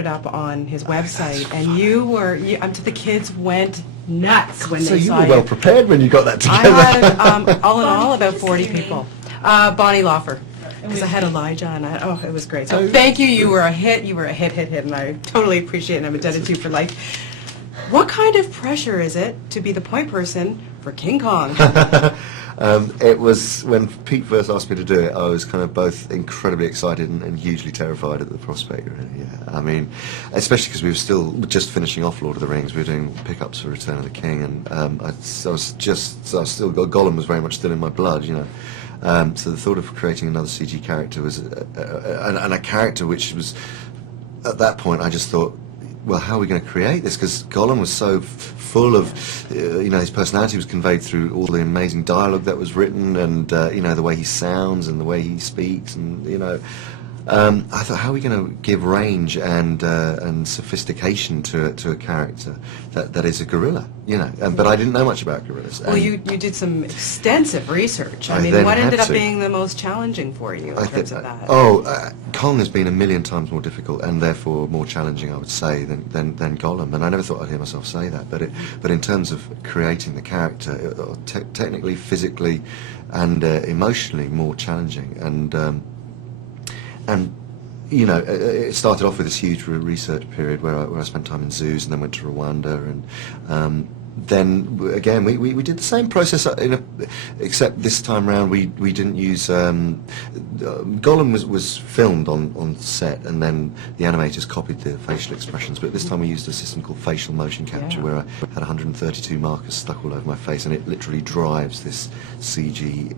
it up on his website, and the kids went nuts when So they you saw were you. well prepared when you got that I together. had, all in all, about 40 people. Bonnie Laufer. Because I had Elijah, and it was great. So thank you. You were a hit. You were a hit, and I totally appreciate it, and I'm indebted to you for life. What kind of pressure is it to be the point person for King Kong? It was, when Pete first asked me to do it, I was kind of both incredibly excited and hugely terrified at the prospect, really, yeah. I mean, especially because we were still just finishing off Lord of the Rings. We were doing pickups for Return of the King, and I still got, Gollum was very much still in my blood, you know. So the thought of creating another CG character was, and a character which was, at that point, I just thought, well, how are we going to create this? Because Gollum was so full of, his personality was conveyed through all the amazing dialogue that was written, and the way he sounds and the way he speaks, and I thought, how are we going to give range and sophistication to a character that is a gorilla, but I didn't know much about gorillas. Well, you did some extensive research. I mean, what ended up being the most challenging for you in terms of that? Kong has been a million times more difficult and therefore more challenging, I would say, than Gollum. And I never thought I'd hear myself say that. But in terms of creating the character, technically, physically, and emotionally more challenging. And it started off with this huge research period where I spent time in zoos and then went to Rwanda, and then again we did the same process except this time round we didn't use Gollum was filmed on set, and then the animators copied the facial expressions, but this time we used a system called facial motion capture, where I had 132 markers stuck all over my face, and it literally drives this CG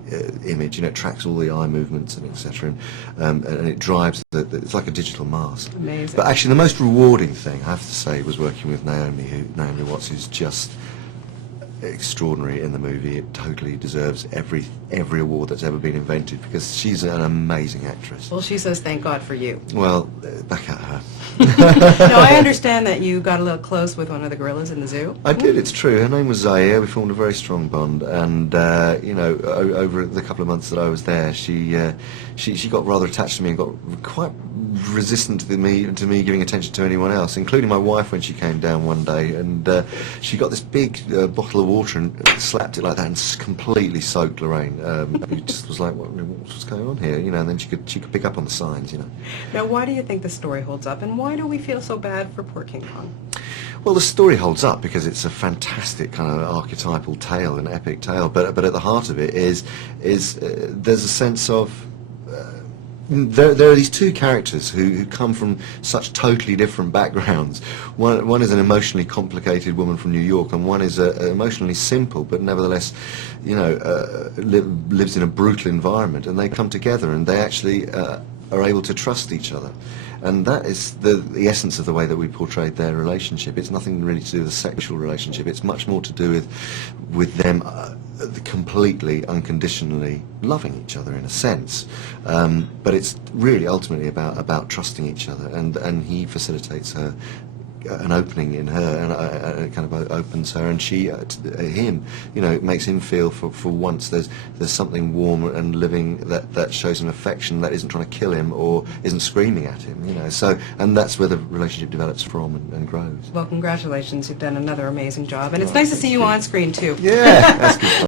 image. It tracks all the eye movements and etc., and it drives it's like a digital mask. Amazing. But actually the most rewarding thing, I have to say, was working with Naomi Watts, who's just extraordinary in the movie. It totally deserves every award that's ever been invented, because she's an amazing actress. Well, she says thank God for you. Well, back at her. No, I understand that you got a little close with one of the gorillas in the zoo. I did, it's true. Her name was Zaire. We formed a very strong bond, and over the couple of months that I was there, she got rather attached to me and got quite resistant to me giving attention to anyone else, including my wife when she came down one day, and she got this big bottle of water and slapped it like that and completely soaked Lorraine, who just was like, what's going on here, and then she could pick up on the signs. Now, why do you think the story holds up, and why do we feel so bad for poor King Kong? Well, the story holds up because it's a fantastic kind of archetypal tale, an epic tale, but at the heart of it is there's a sense of there are these two characters who come from such totally different backgrounds. One is an emotionally complicated woman from New York, and one is emotionally simple but nevertheless, lives in a brutal environment, and they come together and they actually are able to trust each other. And that is the essence of the way that we portrayed their relationship. It's nothing really to do with a sexual relationship. It's much more to do with them completely, unconditionally loving each other in a sense. But it's really ultimately about trusting each other, and he facilitates an opening in her, and it kind of opens her, and she him, it makes him feel for once there's something warm and living that shows him affection, that isn't trying to kill him or isn't screaming at him, so, and that's where the relationship develops from and grows. Well, congratulations, you've done another amazing job, and it's nice to see you on screen too. Yeah, that's good.